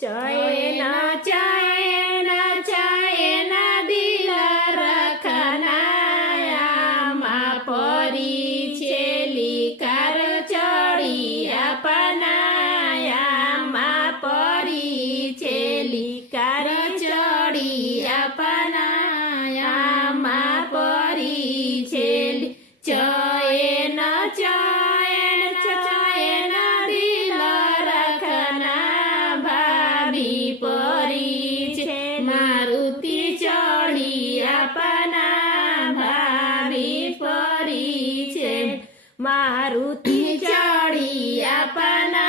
चैन चैन चैन दिल रखनाया मा परी छेली कार चढ़ी अपनाया मा परी छेली कार चढ़ी अपनाया मा परी छेली चैन चैन चैन दिल रखना भाभी परी छे मारुति चढ़ी अपना भाभी परी छे मारुति चढ़ी अपना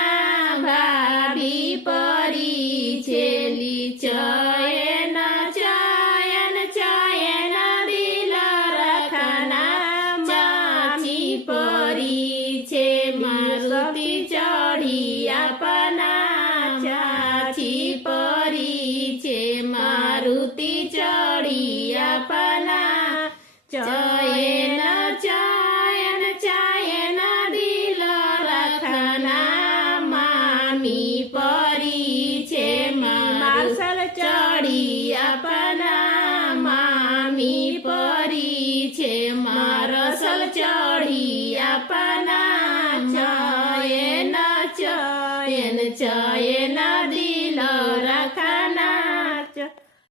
भाभी परी छेली चैन चैन चैन दिल रखना चाची परी छे मारुति चढ़ी अपना चाची परी छे मारुति चढ़ी अपना चैन चैन चैन दिल रखना मामी परी छे मार्शल चढ़ी अपना मामी परी छे मार्शल चढ़ी अपना चैन चैन चैन